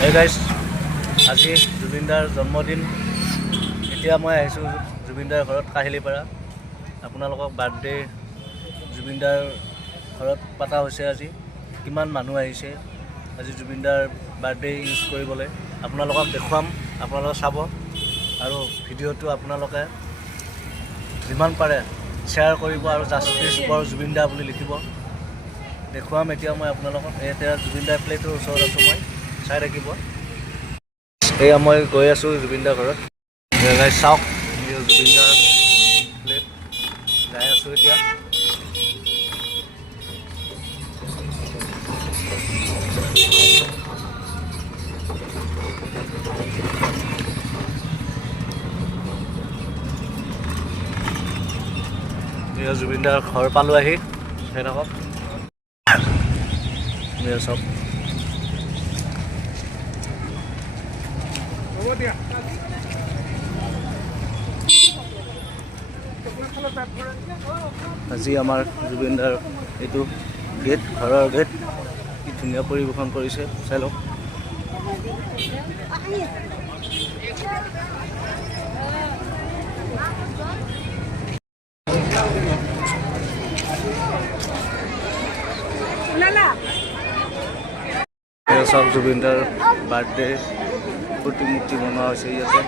Hey guys, আজি জুবিনদাৰ জন্মদিন। এতিয়া মই আহিছোঁ জুবিনদাৰ ঘৰত কাহিলীপাৰা। আপোনালোকক বাৰ্থডে জুবিনদাৰ ঘৰত পাতা হৈছে। আজি কিমান মানুহ আহিছে আজি জুবিনদাৰ বাৰ্থডে ইউজ কৰিবলৈ আপোনালোকক দেখুৱাম। আপোনালোকে চাব আৰু ভিডিঅ'টো আপোনালোকে যিমান পাৰে শ্বেয়াৰ কৰিব আৰু জাষ্টিছ ফৰ জুবিনদা বুলি লিখিব। দেখুৱাম এতিয়া মই আপোনালোকক। এতিয়া জুবিনদাৰ প্লেটোৰ ওচৰত আছোঁ, মই চাই থাকিব। এয়া মই গৈ আছোঁ জুবিনদাৰ ঘৰত। চাওক জুবিনদাৰ প্লেট যাই আছোঁ এতিয়া। জুবিনদাৰ ঘৰ পালোঁ আহি। চাই থাকক চব। আজি আমাৰ জুবিনদাৰ এইটো গেট, ঘৰৰ গেট। কি ধুনীয়া পৰিৱেশন কৰিছে, চাই লওক। চব জুবিনদাৰ বাৰ্থডে প্ৰতিমূৰ্তি বনোৱা হৈছে ইয়াতে।